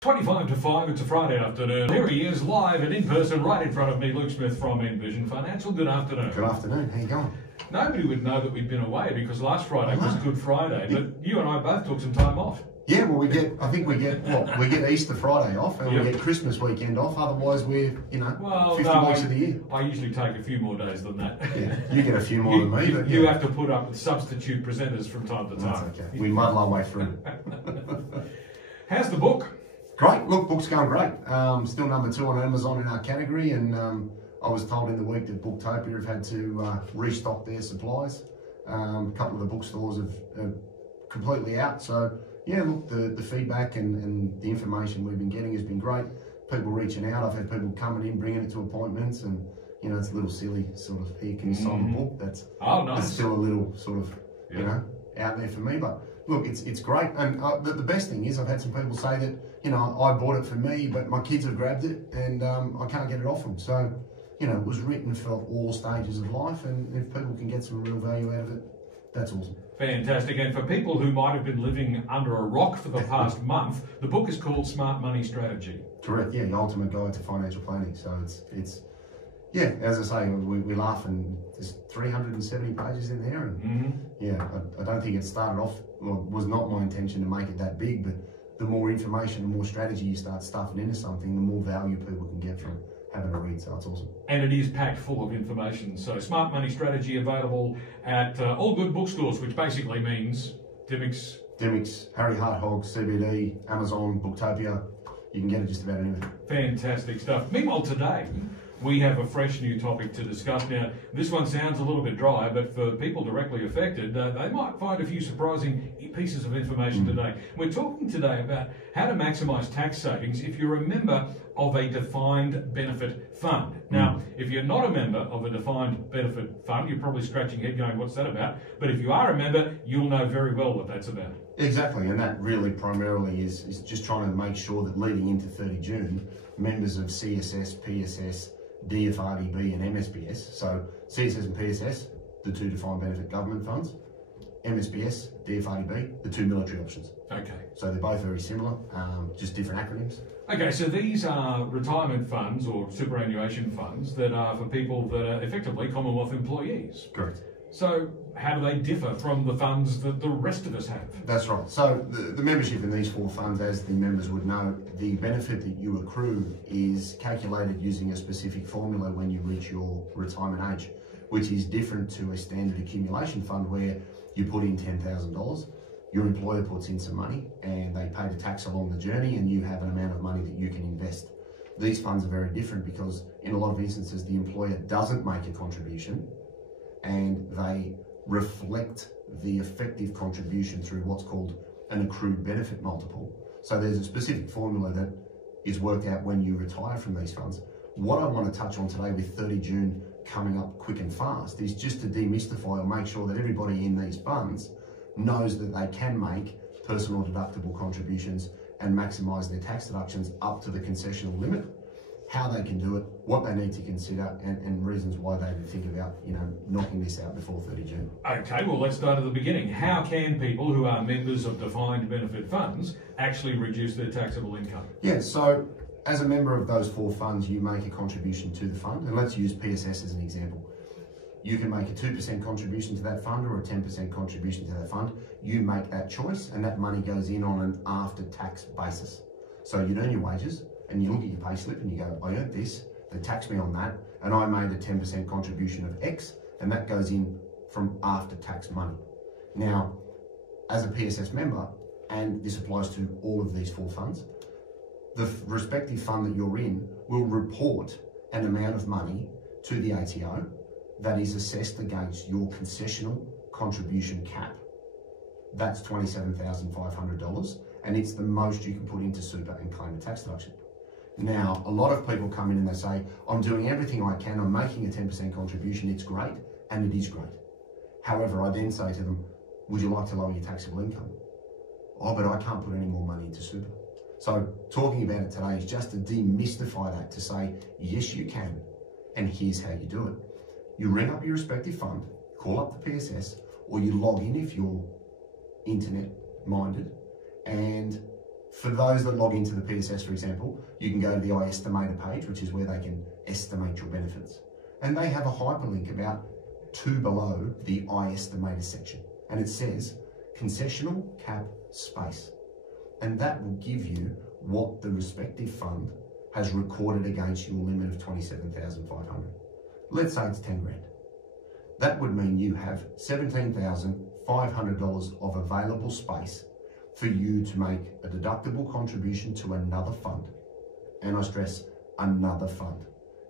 25 to 5, it's a Friday afternoon. Here he is, live and in person, right in front of me, Luke Smith from Envision Financial. Good afternoon. Good afternoon, how you going? Nobody would know that we'd been away because last Friday was Good Friday, but you and I both took some time off. Yeah, well, we get Easter Friday off and we get Christmas weekend off. Otherwise, we're, 50 weeks of the year. I usually take a few more days than that. Yeah, you get a few more than me. But you have to put up with substitute presenters from time to time. That's okay. We muddle our way through. How's the book? Great. Look, book's going great. Still number 2 on Amazon in our category, and I was told in the week that Booktopia have had to restock their supplies. A couple of the bookstores are completely out. So, yeah, look, the feedback and the information we've been getting has been great. People reaching out. I've had people coming in, bringing it to appointments, and, it's a little silly, sort of, here, can you sign the book? That's still a little sort of, out there for me. But look, it's great. And the best thing is I've had some people say that, I bought it for me, but my kids have grabbed it and I can't get it off them. So, it was written for all stages of life, and if people can get some real value out of it, that's awesome. Fantastic. And for people who might have been living under a rock for the past month, the book is called Smart Money Strategy. Correct, yeah, the ultimate guide to financial planning. So it's yeah, as I say, we laugh, and there's 370 pages in there, and I don't think it started off, was not my intention to make it that big, but the more information, the more strategy you start stuffing into something, the more value people can get from having a read, so it's awesome. And it is packed full of information. So Smart Money Strategy available at all good bookstores, which basically means Dymocks, Harry Hart Hog, CBD, Amazon, Booktopia. You can get it just about anywhere. Fantastic stuff. Meanwhile, today we have a fresh new topic to discuss. Now, this one sounds a little bit dry, but for people directly affected, they might find a few surprising pieces of information today. We're talking today about how to maximise tax savings if you're a member of a defined benefit fund. Now, if you're not a member of a defined benefit fund, you're probably scratching your head going, what's that about? But if you are a member, you'll know very well what that's about. Exactly, and that really primarily is just trying to make sure that leading into 30 June, members of CSS, PSS, DFRDB and MSBS, so CSS and PSS, the 2 defined benefit government funds, MSBS, DFRDB, the 2 military options. Okay. So they're both very similar, just different acronyms. Okay, so these are retirement funds or superannuation funds that are for people that are effectively Commonwealth employees. Correct. So how do they differ from the funds that the rest of us have? That's right. So the membership in these 4 funds, as the members would know, the benefit that you accrue is calculated using a specific formula when you reach your retirement age, which is different to a standard accumulation fund where you put in $10,000, your employer puts in some money and they pay the tax along the journey, and you have an amount of money that you can invest. These funds are very different because in a lot of instances the employer doesn't make a contribution, and they reflect the effective contribution through what's called an accrued benefit multiple. So there's a specific formula that is worked out when you retire from these funds. What I want to touch on today with 30 June coming up quick and fast is just to demystify or make sure that everybody in these funds knows that they can make personal deductible contributions and maximise their tax deductions up to the concessional limit, how they can do it, what they need to consider, and reasons why they would think about, knocking this out before 30 June. Okay, well, let's start at the beginning. How can people who are members of defined benefit funds actually reduce their taxable income? Yeah, so as a member of those 4 funds, you make a contribution to the fund, and let's use PSS as an example. You can make a 2% contribution to that fund or a 10% contribution to that fund. You make that choice, and that money goes in on an after-tax basis. So you'd earn your wages, and you look at your pay slip and you go, I earned this, they tax me on that, and I made a 10% contribution of X, and that goes in from after-tax money. Now, as a PSS member, and this applies to all of these 4 funds, the respective fund that you're in will report an amount of money to the ATO that is assessed against your concessional contribution cap. That's $27,500, and it's the most you can put into super and claim a tax deduction. Now, a lot of people come in and they say, I'm doing everything I can, I'm making a 10% contribution, it's great, and it is great. However, I then say to them, would you like to lower your taxable income? Oh, but I can't put any more money into super. So talking about it today is just to demystify that, to say, yes, you can, and here's how you do it. You ring up your respective fund, call up the PSS, or you log in if you're internet minded, and For those that log into the PSS, for example, you can go to the iEstimator page, which is where they can estimate your benefits. And they have a hyperlink about 2 below the iEstimator section. And it says concessional cap space. And that will give you what the respective fund has recorded against your limit of 27,500. Let's say it's 10 grand. That would mean you have $17,500 of available space for you to make a deductible contribution to another fund. And I stress, another fund.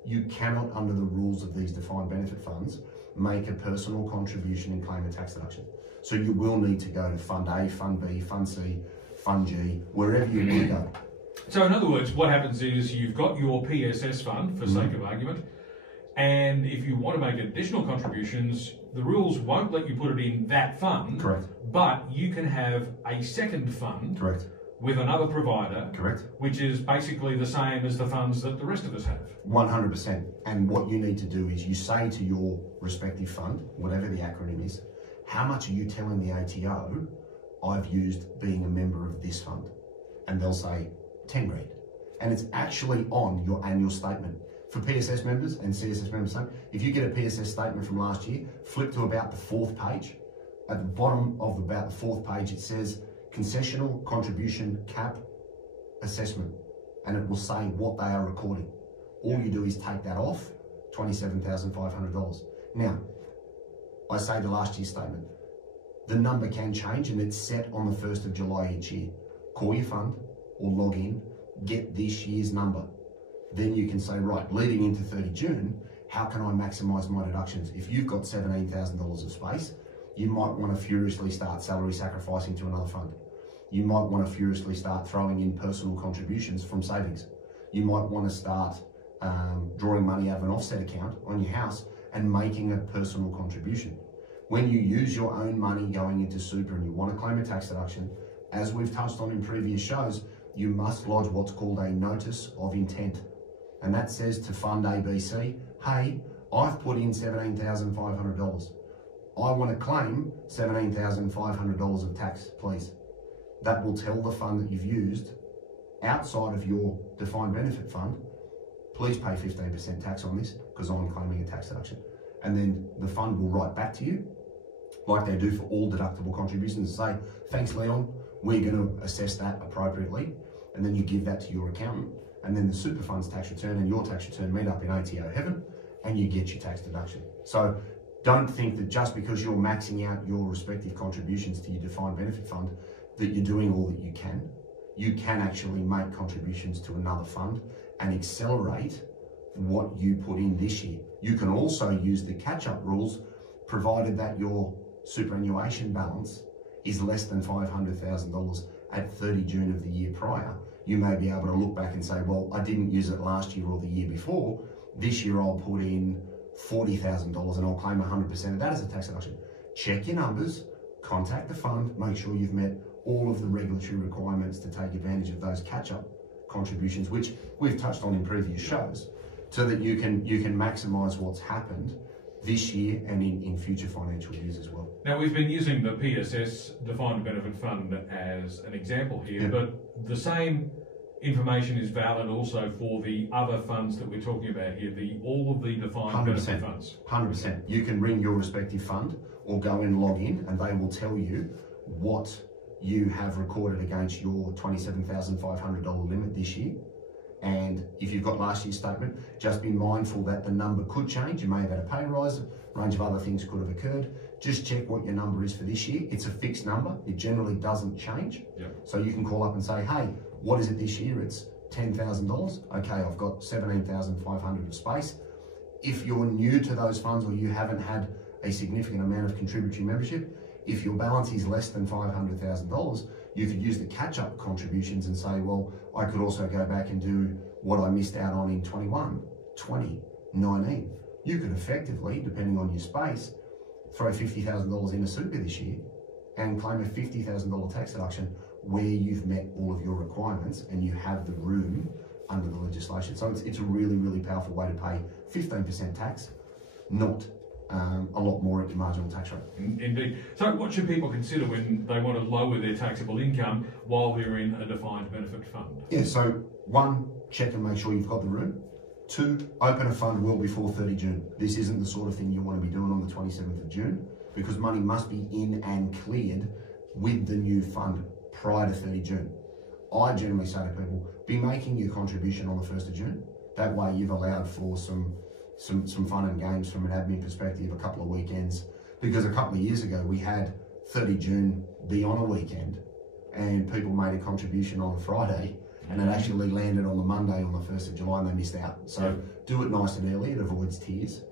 You cannot, under the rules of these defined benefit funds, make a personal contribution and claim a tax deduction. So you will need to go to Fund A, Fund B, Fund C, Fund G, wherever you need to go. So in other words, what happens is you've got your PSS fund, for sake of argument, and if you want to make additional contributions, the rules won't let you put it in that fund. Correct. But you can have a second fund. Correct. With another provider. Correct. Which is basically the same as the funds that the rest of us have. 100%. And what you need to do is you say to your respective fund, whatever the acronym is, how much are you telling the ATO I've used being a member of this fund? And they'll say 10 grand. And it's actually on your annual statement. For PSS members and CSS members, if you get a PSS statement from last year, flip to about the 4th page. At the bottom of about the 4th page, it says concessional contribution cap assessment, and it will say what they are recording. All you do is take that off, $27,500. Now, I say the last year's statement. The number can change, and it's set on the 1st of July each year. Call your fund or log in, get this year's number. Then you can say, right, leading into 30 June, how can I maximise my deductions? If you've got $17,000 of space, you might want to furiously start salary sacrificing to another fund. You might want to furiously start throwing in personal contributions from savings. You might want to start drawing money out of an offset account on your house and making a personal contribution. When you use your own money going into super and you want to claim a tax deduction, as we've touched on in previous shows, you must lodge what's called a notice of intent. And that says to Fund ABC, hey, I've put in $17,500. I want to claim $17,500 of tax, please. That will tell the fund that you've used outside of your defined benefit fund, please pay 15% tax on this because I'm claiming a tax deduction. And then the fund will write back to you, like they do for all deductible contributions, and say, thanks, Leon, we're going to assess that appropriately. And then you give that to your accountant. And then the super fund's tax return and your tax return meet up in ATO heaven and you get your tax deduction. So don't think that just because you're maxing out your respective contributions to your defined benefit fund that you're doing all that you can. You can actually make contributions to another fund and accelerate what you put in this year. You can also use the catch-up rules provided that your superannuation balance is less than $500,000 at 30 June of the year prior. You may be able to look back and say, well, I didn't use it last year or the year before. This year I'll put in $40,000 and I'll claim 100% of that as a tax deduction. Check your numbers, contact the fund, make sure you've met all of the regulatory requirements to take advantage of those catch-up contributions, which we've touched on in previous shows, so that you can maximise what's happened this year and in future financial years as well. Now, we've been using the PSS Defined Benefit Fund as an example here, but the same information is valid also for the other funds that we're talking about here, all of the defined benefit funds. 100%. You can ring your respective fund or go and log in and they will tell you what you have recorded against your $27,500 limit this year. And if you've got last year's statement, just be mindful that the number could change. You may have had a pay rise, a range of other things could have occurred. Just check what your number is for this year. It's a fixed number. It generally doesn't change. So you can call up and say, hey, what is it this year? It's $10,000. Okay, I've got $17,500 of space. If you're new to those funds or you haven't had a significant amount of contributory membership, if your balance is less than $500,000, you could use the catch-up contributions and say, well, I could also go back and do what I missed out on in 21, 20, 19. You could effectively, depending on your space, throw $50,000 in a super this year and claim a $50,000 tax deduction where you've met all of your requirements and you have the room under the legislation. So it's a really, really powerful way to pay 15% tax, not a lot more at your marginal tax rate. Indeed. So what should people consider when they want to lower their taxable income while they're in a defined benefit fund? Yeah, so 1, check and make sure you've got the room. 2, open a fund well before 30 June. This isn't the sort of thing you want to be doing on the 27th of June because money must be in and cleared with the new fund prior to 30 June. I generally say to people, be making your contribution on the 1st of June. That way you've allowed for some fun and games from an admin perspective, a couple of weekends. Because a couple of years ago, we had 30 June be on a weekend and people made a contribution on a Friday and it actually landed on the Monday on the 1st of July and they missed out. So do it nice and early, it avoids tears.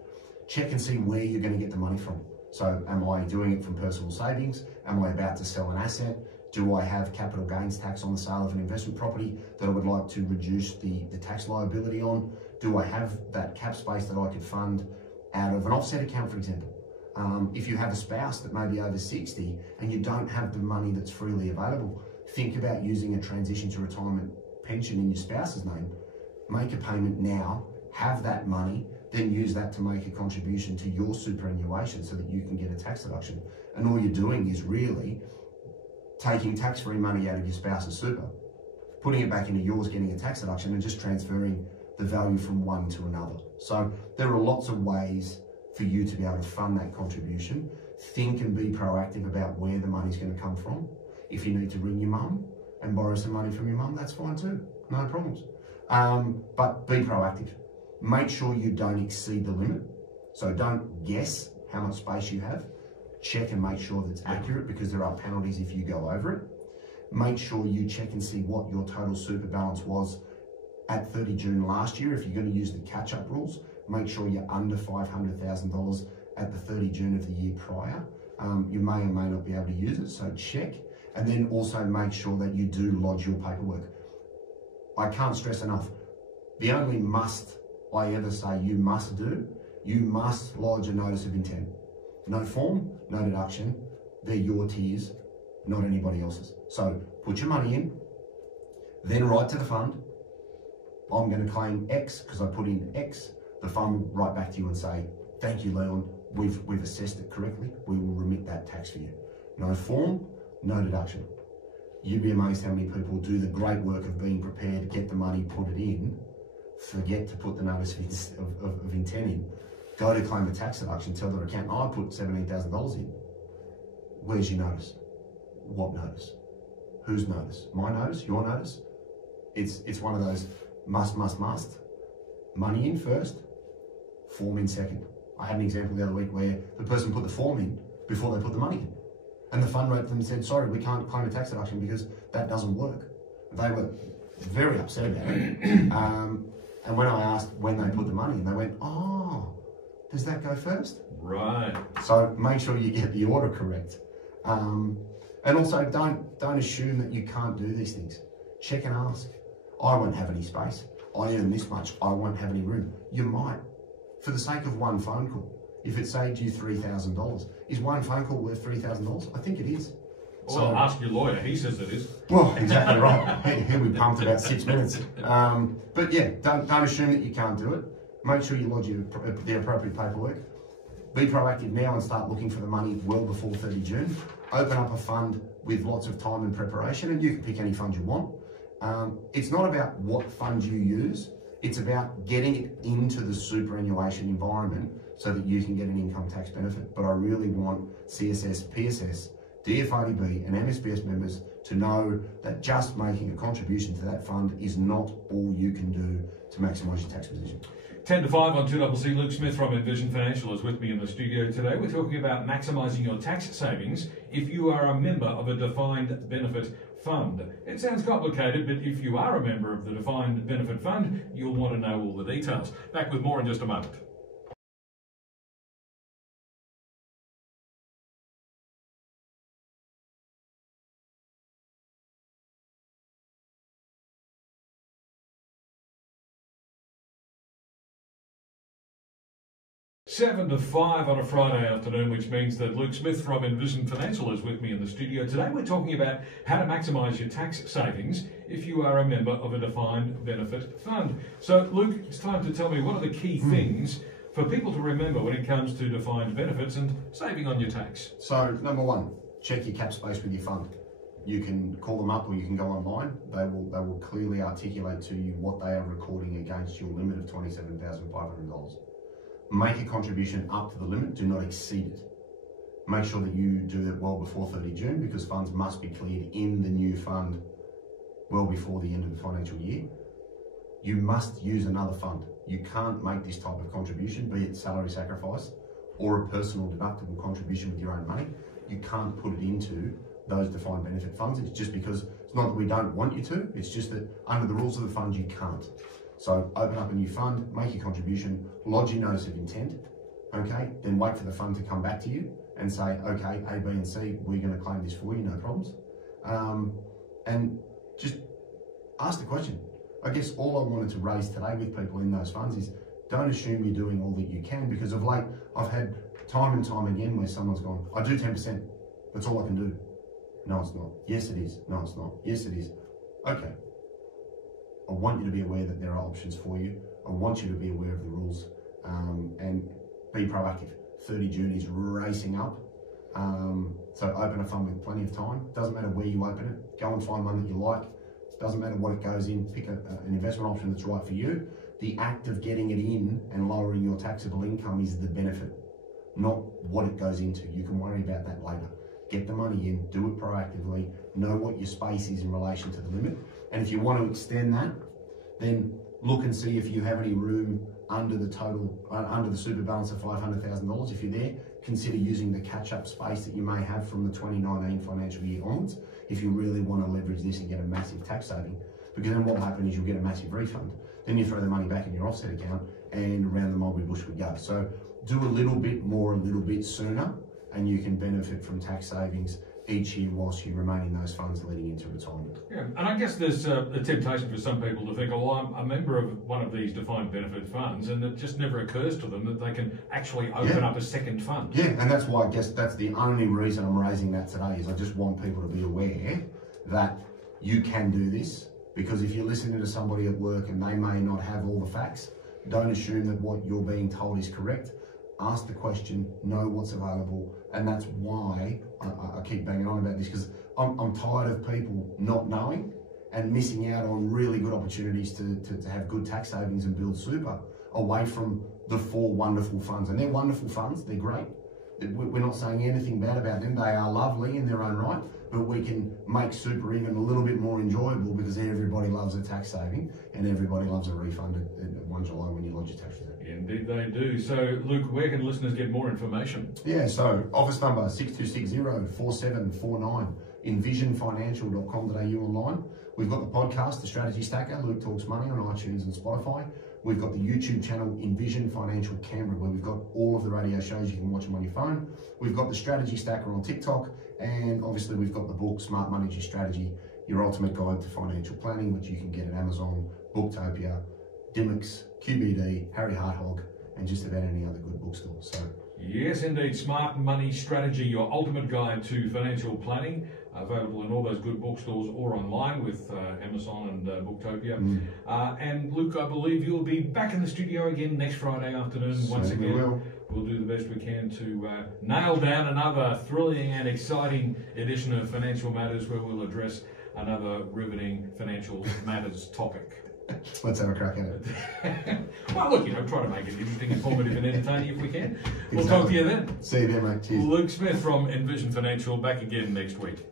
Check and see where you're going to get the money from. So am I doing it from personal savings? Am I about to sell an asset? Do I have capital gains tax on the sale of an investment property that I would like to reduce the tax liability on? Do I have that cap space that I could fund out of an offset account, for example? If you have a spouse that may be over 60 and you don't have the money that's freely available, think about using a transition to retirement pension in your spouse's name. Make a payment now, have that money, then use that to make a contribution to your superannuation so that you can get a tax deduction. And all you're doing is really taking tax-free money out of your spouse's super, putting it back into yours, getting a tax deduction, and just transferring the value from one to another. So there are lots of ways for you to be able to fund that contribution. Think and be proactive about where the money's going to come from. If you need to ring your mum and borrow some money from your mum, that's fine too, no problems. But be proactive. Make sure you don't exceed the limit. So don't guess how much space you have. Check and make sure that it's accurate because there are penalties if you go over it. Make sure you check and see what your total super balance was at 30 June last year. If you're going to use the catch-up rules, make sure you're under $500,000 at the 30 June of the year prior. You may or may not be able to use it, so check. And then also make sure that you do lodge your paperwork. I can't stress enough, the only must I ever say you must do, you must lodge a notice of intent. No form, no deduction, they're your tiers, not anybody else's. So put your money in, then write to the fund, I'm going to claim X because I put in X. The fund will write back to you and say, thank you, Leon, we've assessed it correctly, we will remit that tax for you. No form, no deduction. You'd be amazed how many people do the great work of being prepared, get the money, put it in, forget to put the notice of intent in, go to claim a tax deduction, tell their accountant, I put $17,000 in. Where's your notice? What notice? Whose notice? My notice? Your notice? It's one of those must. Money in first, form in second. I had an example the other week where the person put the form in before they put the money in. And the fund wrote to them and said, sorry, we can't claim a tax deduction because that doesn't work. They were very upset about it. And when I asked when they put the money in, they went, oh, does that go first? Right. So make sure you get the order correct. And also don't assume that you can't do these things. Check and ask. I won't have any space. I earn this much. I won't have any room. You might. For the sake of one phone call, if it saved you $3,000, is one phone call worth $3,000? I think it is. Well, so, ask your lawyer. He says it is. Well, exactly right. He'll be pumped about 6 minutes. But yeah, don't assume that you can't do it. Make sure you lodge the appropriate paperwork. Be proactive now and start looking for the money well before 30 June. Open up a fund with lots of time and preparation, and you can pick any fund you want. It's not about what fund you use. It's about getting it into the superannuation environment so that you can get an income tax benefit. But I really want CSS, PSS, DFRDB and MSBS members to know that just making a contribution to that fund is not all you can do to maximise your tax position. 10 to 5 on 2CC. Luke Smith from Envision Financial is with me in the studio today. We're talking about maximising your tax savings if you are a member of a defined benefit fund. It sounds complicated, but if you are a member of the defined benefit fund, you'll want to know all the details. Back with more in just a moment. Seven to 5 on a Friday afternoon, which means that Luke Smith from Envision Financial is with me in the studio. Today we're talking about how to maximise your tax savings if you are a member of a defined benefit fund. So Luke, it's time to tell me, what are the key things for people to remember when it comes to defined benefits and saving on your tax? So, number one, check your cap space with your fund. You can call them up or you can go online. They will clearly articulate to you what they are recording against your limit of $27,500. Make a contribution up to the limit, do not exceed it. Make sure that you do that well before 30 June because funds must be cleared in the new fund well before the end of the financial year. You must use another fund. You can't make this type of contribution, be it salary sacrifice or a personal deductible contribution with your own money. You can't put it into those defined benefit funds. It's just because it's not that we don't want you to, it's just that under the rules of the fund, you can't. So open up a new fund, make your contribution, lodge your notice of intent, okay? Then wait for the fund to come back to you and say, okay, A, B, and C, we're gonna claim this for you, no problems. And just ask the question. I guess all I wanted to raise today with people in those funds is don't assume you're doing all that you can, because of late, I've had time and time again where someone's gone, I do 10%, that's all I can do. No, it's not. Yes, it is. No, it's not. Yes, it is. Okay. I want you to be aware that there are options for you. I want you to be aware of the rules and be proactive. 30 June is racing up. So open a fund with plenty of time. Doesn't matter where you open it. Go and find one that you like. Doesn't matter what it goes in. Pick an investment option that's right for you. The act of getting it in and lowering your taxable income is the benefit, not what it goes into. You can worry about that later. Get the money in, do it proactively, know what your space is in relation to the limit. And if you want to extend that, then look and see if you have any room under the total, under the super balance of $500,000. If you're there, consider using the catch-up space that you may have from the 2019 financial year onwards, if you really want to leverage this and get a massive tax saving. Because then what will happen is you'll get a massive refund. Then you throw the money back in your offset account and around the mulberry bush we go. So do a little bit more, a little bit sooner, and you can benefit from tax savings each year whilst you remain in those funds leading into retirement. Yeah, and I guess there's a temptation for some people to think, oh, well, I'm a member of one of these defined benefit funds, and it just never occurs to them that they can actually open up a second fund. Yeah, and that's why I guess that's the only reason I'm raising that today, is I just want people to be aware that you can do this, because if you're listening to somebody at work and they may not have all the facts, don't assume that what you're being told is correct. Ask the question, know what's available, and that's why I keep banging on about this, because I'm tired of people not knowing and missing out on really good opportunities to have good tax savings and build super away from the 4 wonderful funds. And they're wonderful funds, they're great. We're not saying anything bad about them, they are lovely in their own right, but we can make super even a little bit more enjoyable because everybody loves a tax saving and everybody loves a refund at 1 July when you lodge your tax return. Indeed they do. So Luke, where can listeners get more information? Yeah, so office number 6260-4749, envisionfinancial.com.au online. We've got the podcast, The Strategy Stacker, Luke Talks Money on iTunes and Spotify. We've got the YouTube channel Envision Financial Canberra, where we've got all of the radio shows. You can watch them on your phone. We've got the Strategy Stacker on TikTok, and obviously we've got the book Smart Money Strategy, Your Ultimate Guide to Financial Planning, which you can get at Amazon, Booktopia, Dimmicks, QBD, Harry Harthog, and just about any other good bookstore. So yes, indeed, Smart Money Strategy, Your Ultimate Guide to Financial Planning, available in all those good bookstores or online with Amazon and Booktopia. And Luke, I believe you'll be back in the studio again next Friday afternoon. Once again, we'll do the best we can to nail down another thrilling and exciting edition of Financial Matters, where we'll address another riveting financial matters topic. Let's have a crack at it. Well, look, try to make it interesting, informative and entertaining if we can. We'll talk to you then. See you then, mate. Cheers. Luke Smith from Envision Financial, back again next week.